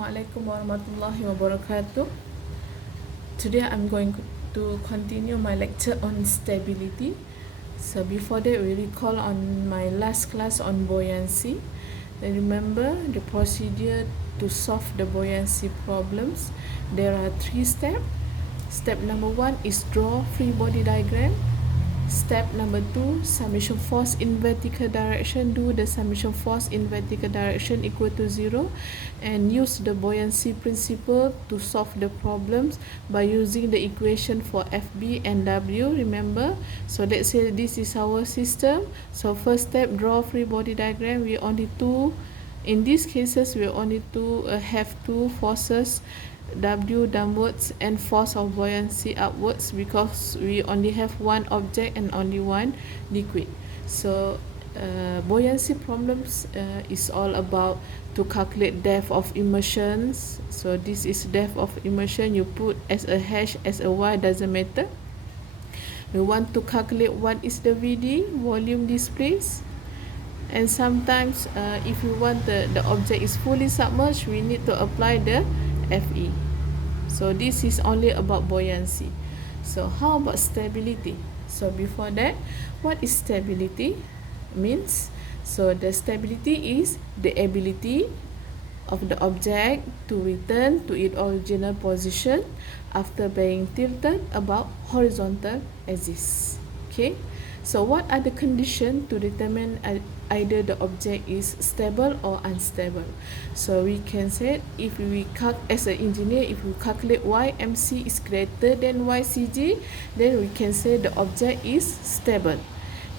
Assalamualaikum warahmatullahi wabarakatuh. Today I'm going to continue my lecture on stability. So before that, we recall on my last class on buoyancy. And remember the procedure to solve the buoyancy problems. There are 3 steps. Step number 1 is draw free body diagram. Step number 2, summation force in vertical direction. Do the summation force in vertical direction equal to 0 and use the buoyancy principle to solve the problems by using the equation for FB and W. Remember, so let's say this is our system. So first step, draw free body diagram. We only two, in these cases we only have two forces, W downwards and force of buoyancy upwards, because we only have one object and only one liquid. So buoyancy problems is all about to calculate depth of immersions. So this is depth of immersion. You put as a hash, as a y, doesn't matter. We want to calculate what is the VD, volume displaced. And sometimes if you want the object is fully submerged, we need to apply the FE. So this is only about buoyancy. So how about stability? So before that, what is stability means? So the stability is the ability of the object to return to its original position after being tilted about horizontal axis. Okay, so what are the conditions to determine either the object is stable or unstable? So we can say, if we as an engineer, if we calculate YMC is greater than YCG, then we can say the object is stable.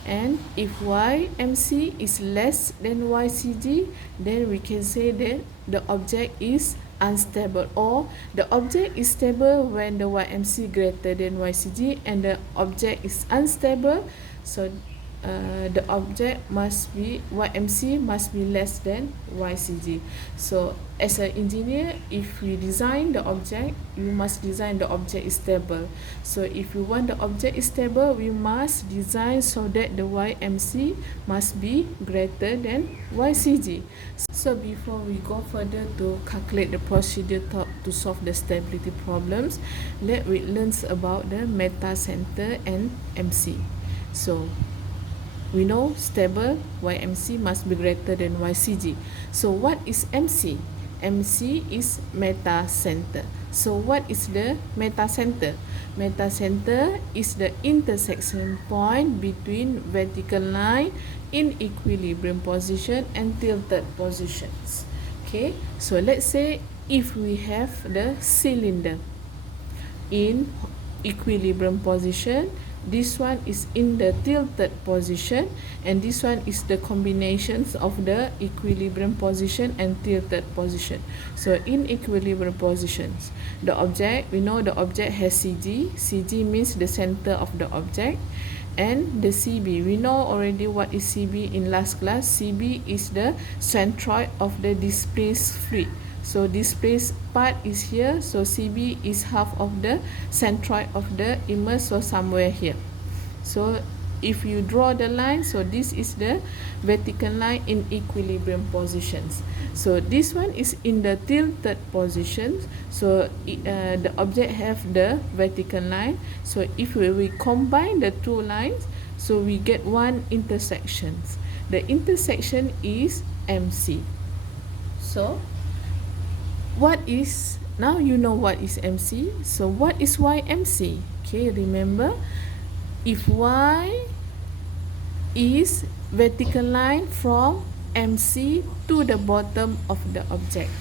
And if YMC is less than YCG, then we can say that the object is unstable, or the object is stable when the YMC greater than YCG and the object is unstable. So the object must be, YMC must be less than YCG. So as an engineer, if we design the object, you must design the object is stable. So if you want the object is stable, we must design so that the YMC must be greater than YCG. So before we go further to calculate the procedure to solve the stability problems, let's learn about the meta center and MC. So we know stable YMC must be greater than YCG. So what is MC? MC is meta center. So what is the meta center? Meta center is the intersection point between vertical line in equilibrium position and tilted positions. Okay, so let's say if we have the cylinder in equilibrium position, this one is in the tilted position, and this one is the combinations of the equilibrium position and tilted position. So in equilibrium positions, the object, we know the object has CG. CG means the center of the object. And the CB, we know already what is CB in last class. CB is the centroid of the displaced fluid. So displaced part is here, so CB is half of the centroid of the immersed, so somewhere here. So if you draw the line, so this is the vertical line in equilibrium positions. So this one is in the tilted position, so the object have the vertical line. So if we combine the two lines, so we get one intersection. The intersection is MC. So what is, now you know what is MC. So what is YMC? Okay, remember, if Y is vertical line from MC to the bottom of the object.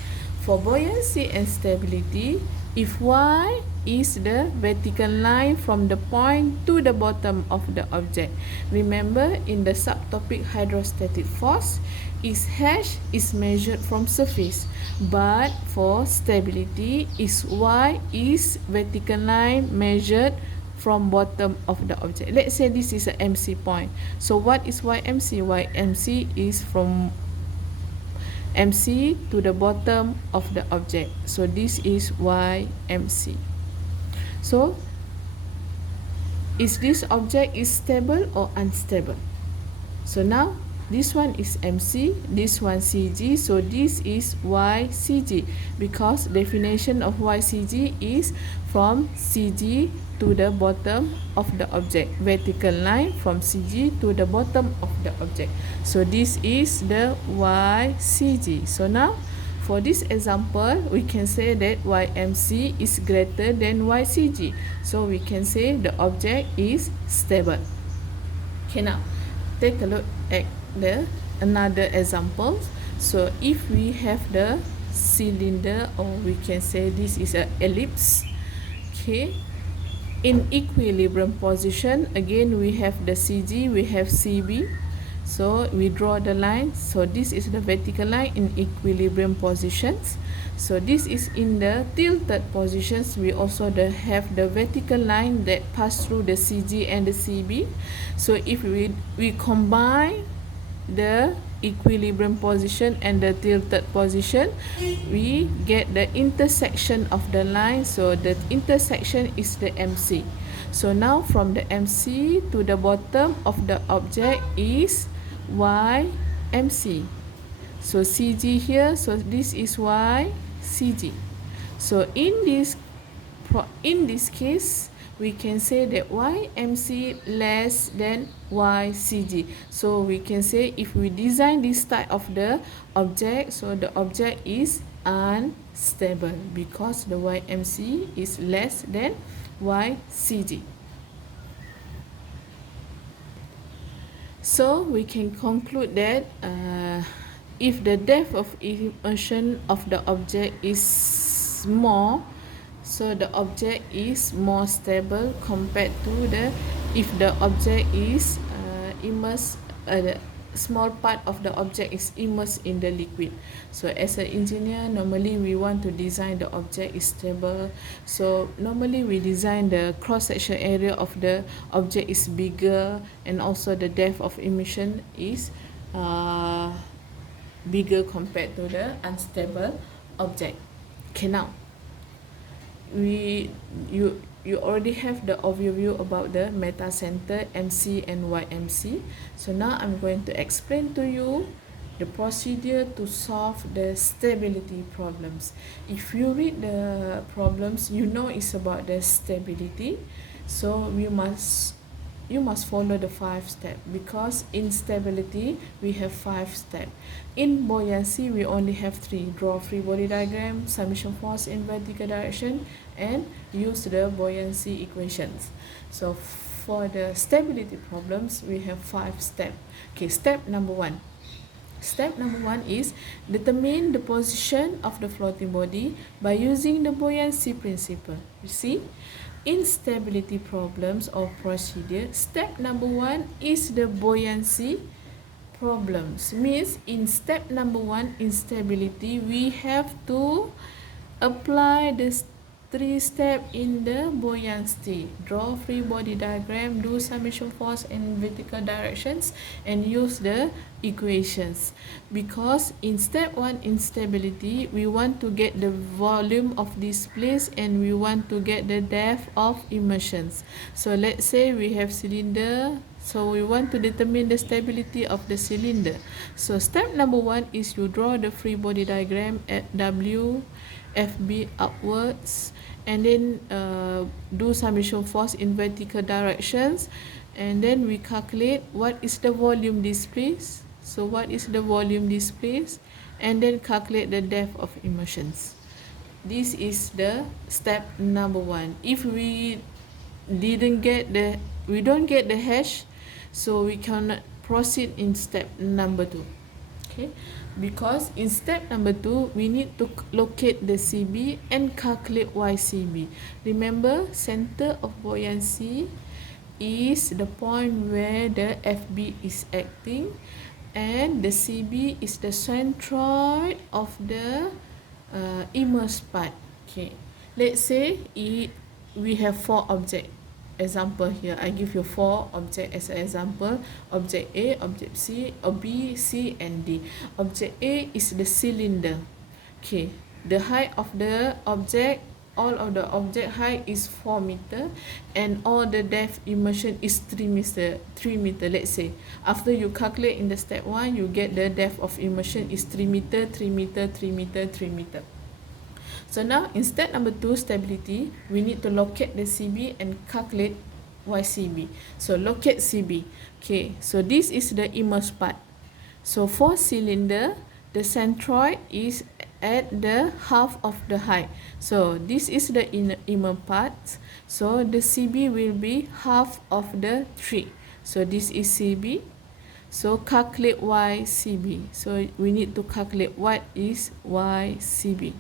For buoyancy and stability, if Y is the vertical line from the point to the bottom of the object. Remember, in the subtopic hydrostatic force, is hash is measured from surface, but for stability is Y is vertical line measured from bottom of the object. Let's say this is a MC point. So what is YMC? YMC is from MC to the bottom of the object. So this is YMC. So is this object is stable or unstable? So now this one is MC, this one CG, so this is YCG, because definition of YCG is from CG to the bottom of the object, vertical line from CG to the bottom of the object. So this is the YCG. So now for this example, we can say that YMC is greater than YCG. So we can say the object is stable. Okay, now take a look at the another example. So if we have the cylinder, or we can say this is an ellipse, okay, in equilibrium position, again we have the CG, we have CB. So we draw the line. So this is the vertical line in equilibrium positions. So this is in the tilted positions. We also have the vertical line that pass through the CG and the CB. So if we combine the equilibrium position and the tilted position, we get the intersection of the line. So the intersection is the MC. So now from the MC to the bottom of the object is YMC. So CG here, so this is YCG. So in this case, we can say that YMC less than YCG. So we can say if we design this type of the object, so the object is unstable because the YMC is less than YCG. So we can conclude that if the depth of immersion of the object is more, so the object is more stable compared to if the object is immersed, the small part of the object is immersed in the liquid. So as an engineer, normally we want to design the object is stable. So normally we design the cross-section area of the object is bigger, and also the depth of immersion is bigger compared to the unstable object. Okay, now you already have the overview about the meta center, MC and YMC. So now I'm going to explain to you the procedure to solve the stability problems. If you read the problems, you know it's about the stability. So you must follow the 5 steps, because in stability we have 5 steps. In buoyancy we only have 3: draw free body diagram, summation force in vertical direction, and use the buoyancy equations. So for the stability problems we have 5 steps. Okay, step number 1. Step number 1 is determine the position of the floating body by using the buoyancy principle. You see, in stability problems or procedure, step number 1 is the buoyancy problems. Means in step number 1 in stability, we have to apply the 3 steps in the buoyancy: draw free body diagram, do summation force in vertical directions, and use the equations. Because in step 1 in stability, we want to get the volume of this place and we want to get the depth of immersions. So let's say we have cylinder, so we want to determine the stability of the cylinder. So step number 1 is you draw the free body diagram at W, FB upwards, and then do summation force in vertical directions, and then we calculate what is the volume displaced. So what is the volume displaced, and then calculate the depth of immersions. This is the step number 1. If we don't get the hash, so we cannot proceed in step number 2. Okay, because in step number 2 we need to locate the CB and calculate YCB. Remember, center of buoyancy is the point where the FB is acting, and the CB is the centroid of the immersed part. Okay, let's say we have 4 objects. Example here, I give you 4 objects as an example: object A, object C, or B, C, and D. Object A is the cylinder. Okay, the height of the object all of the object height is 4 meter and all the depth immersion is 3 meter, let's say. After you calculate in the step 1, you get the depth of immersion is 3 meter, 3 meter, 3 meter, 3 meter. So now in step number 2, stability, we need to locate the CB and calculate YCB. So locate CB. Okay, so this is the immersed part. So for cylinder, the centroid is at the half of the height. So this is the inner part. So the CB will be half of the 3. So this is CB. So calculate YCB. So we need to calculate what is YCB.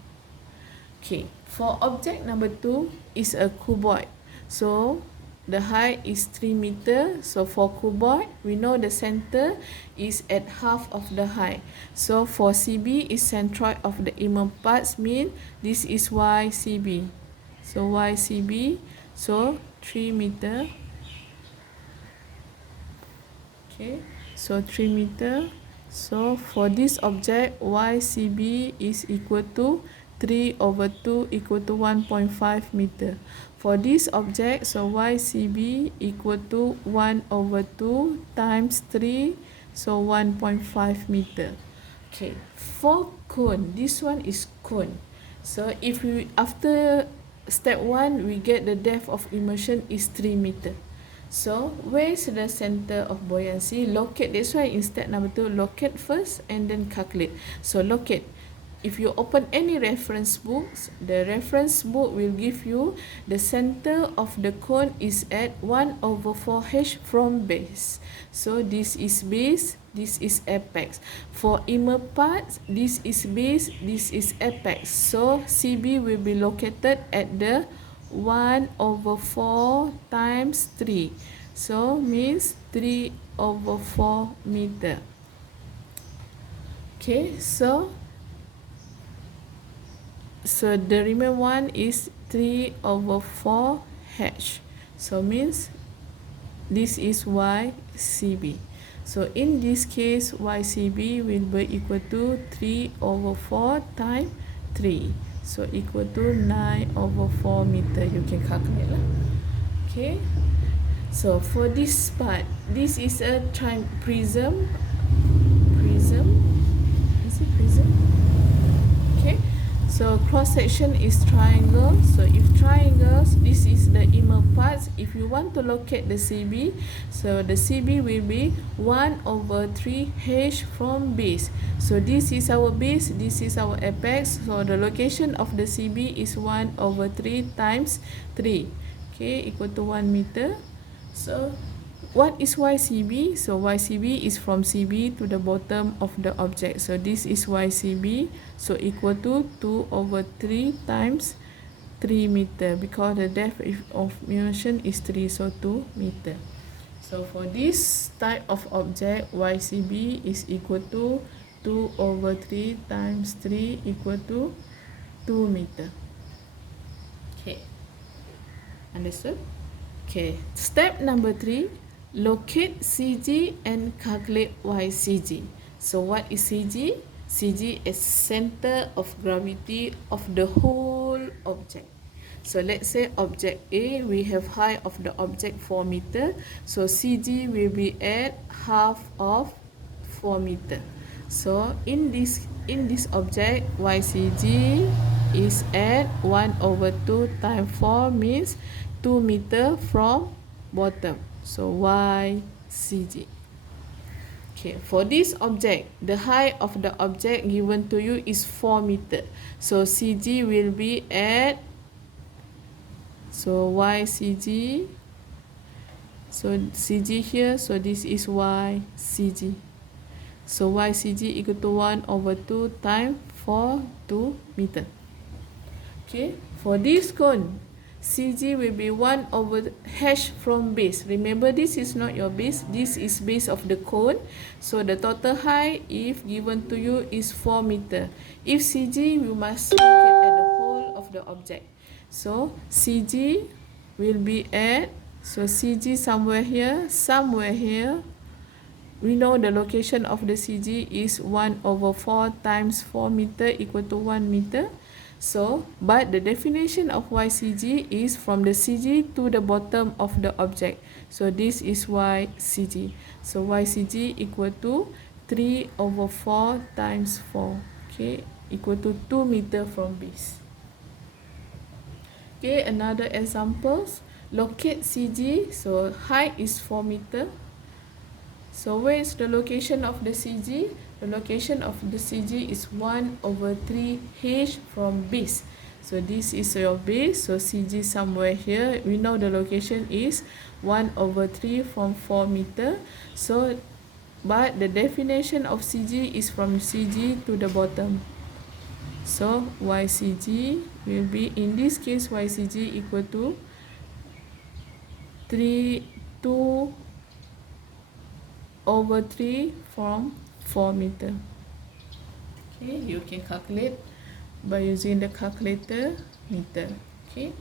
Okay, for object number 2 is a cuboid. So the height is 3 meter. So for cuboid, we know the center is at half of the height. So for CB is centroid of the inner parts, mean this is YCB. So YCB, so 3 meter. Okay, so 3 meter. So for this object, YCB is equal to 3/2 equal to 1.5 meter. For this object, so YCB equal to 1/2 times 3, so 1.5 meter. Okay, for cone, this one is cone. So if we, after step 1, we get the depth of immersion is 3 meter. So where is the center of buoyancy? Locate. That's why in step number 2, locate first and then calculate. So locate. If you open any reference books, the reference book will give you the center of the cone is at 1/4h from base. So this is base, this is apex. For inner parts, this is base, this is apex. So CB will be located at the 1/4 times 3. So means 3/4 meter. Okay, so the remaining one is 3/4h. So means this is YCB. So in this case, YCB will be equal to 3/4 times 3. So equal to 9/4 meter. You can calculate lah. Okay. So for this part, this is a prism. Is it prism? Okay. So cross section is triangle. So if triangles, this is the inner parts. If you want to locate the CB, so the CB will be 1/3h from base. So this is our base, this is our apex. So the location of the CB is 1/3 times 3. Okay, equal to 1 meter. So what is YCB? So YCB is from CB to the bottom of the object. So this is YCB. So equal to 2/3 times 3 meter, because the depth of immersion is 3, so 2 meter. So for this type of object, YCB is equal to 2/3 times 3 equal to 2 meter. Okay, understood? Okay, step number 3, locate CG and calculate YCG. So what is CG? CG is center of gravity of the whole object. So let's say object A, we have height of the object 4 meter. So CG will be at half of 4 meter. So in this object, YCG is at 1/2 times 4 means 2 meter from bottom. So YCG. Okay, for this object, the height of the object given to you is 4 meter. So CG will be at, so YCG, so CG here, so this is YCG. So YCG equal to 1/2 times 4, 2 meter. Okay, for this cone, CG will be 1/h from base. Remember, this is not your base, this is base of the cone. So the total height, if given to you, is 4 meter. If CG, we must look at the whole of the object. So CG will be at, so CG somewhere here, somewhere here. We know the location of the CG is 1/4 times 4 meter equal to 1 meter. So, but the definition of YCG is from the CG to the bottom of the object. So this is YCG. So YCG equal to 3/4 times 4. Okay, equal to 2 meter from base. Okay, another examples. Locate CG. So height is 4 meter. So where is the location of the CG? The location of the CG is 1/3 h from base. So this is your base. So CG somewhere here. We know the location is 1/3 from 4 meter. So but the definition of CG is from CG to the bottom. So YCG will be, in this case, YCG equal to 2/3 from 4 meter. Okay, you can calculate by using the calculator meter. Okay,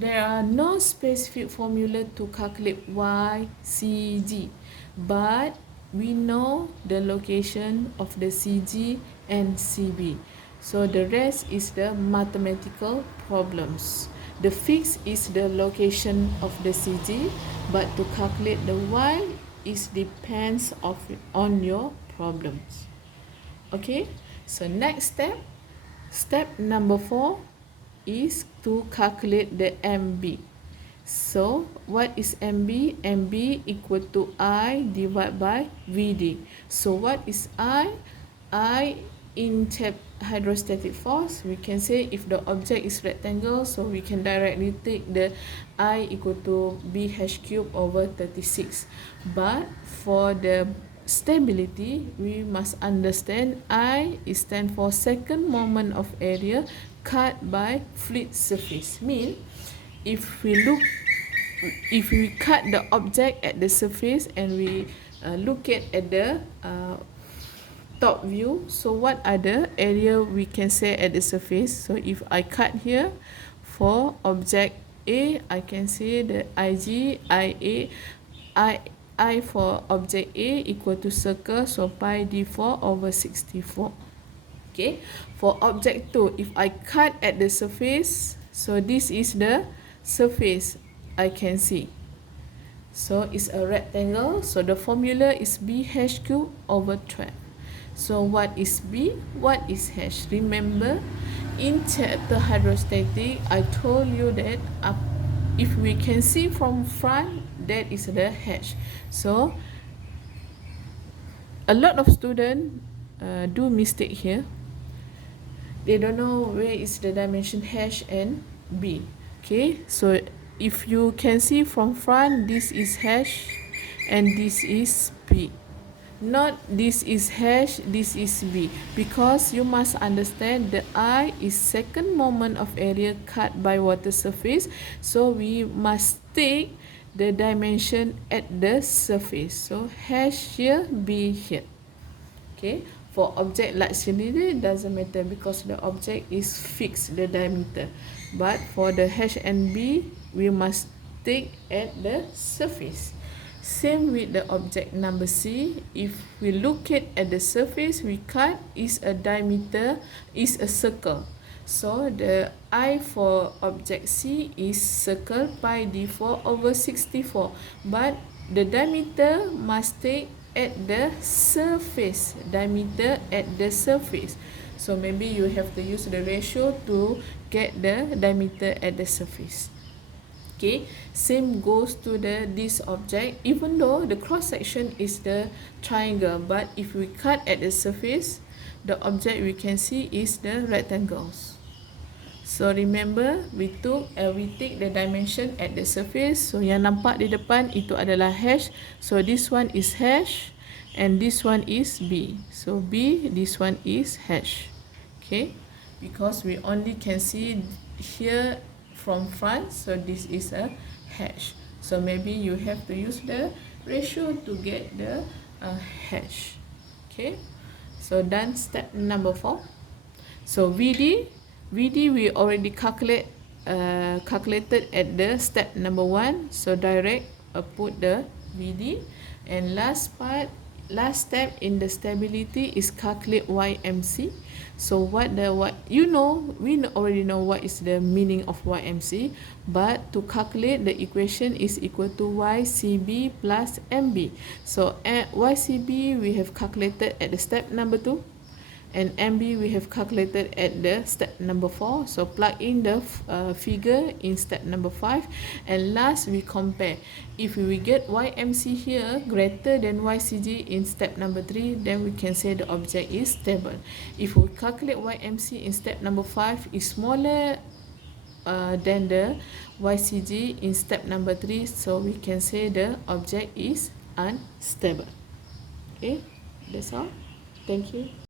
there are no specific formula to calculate YCG, but we know the location of the CG and CB. So the rest is the mathematical problems. The fix is the location of the CG, but to calculate the Y is depends on your problems. Okay, so next step number 4 is to calculate the MB. So what is MB? MB equal to I divided by VD. So what is I? I in hydrostatic force, we can say if the object is rectangle, so we can directly take the I equal to BH cube over 36. But for the stability, we must understand I is stand for second moment of area cut by fluid surface. Mean if we cut the object at the surface and we look at the top view, so what are the area we can say at the surface? So if I cut here for object A, I can say the IG, IA, I for object A equal to circle, so pi d4 over 64. Okay, for object 2, if I cut at the surface, so this is the surface I can see. So it's a rectangle, so the formula is BH cube over 12. So what is B? What is H? Remember, in chapter hydrostatic, I told you that if we can see from front, that is the H. So a lot of students do mistake here. They don't know where is the dimension H and B. Okay, so if you can see from front, this is H and this is B. Not this is H, this is B, because you must understand the I is second moment of area cut by water surface, so we must take the dimension at the surface. So H here, B here. Okay, for object like cylinder, it doesn't matter because the object is fixed, the diameter. But for the H and B, we must take at the surface. Same with the object number C. If we look at the surface we cut is a diameter, is a circle. So the I for object C is circle pi d4 over 64. But the diameter must take at the surface. Diameter at the surface. So maybe you have to use the ratio to get the diameter at the surface. Okay, same goes to this object, even though the cross section is the triangle, but if we cut at the surface, the object we can see is the rectangles. So remember, we take the dimension at the surface. So yang nampak di depan itu adalah H. So this one is H and this one is B. So B, this one is H. Okay, because we only can see here from front, so this is a H. So maybe you have to use the ratio to get the H. Okay, so done step number 4. So VD we already calculated at the step number 1. So direct put the VD, and last part last step in the stability is calculate YMC. So what we already know what is the meaning of YMC, but to calculate the equation is equal to YCB plus MB. So YCB we have calculated at the step number 2, and MB we have calculated at the step number 4. So plug in the figure in step number 5, and last we compare. If we get YMC here greater than YCG in step number 3, then we can say the object is stable. If we calculate YMC in step number 5 is smaller than the YCG in step number 3, so we can say the object is unstable. Okay, that's all. Thank you.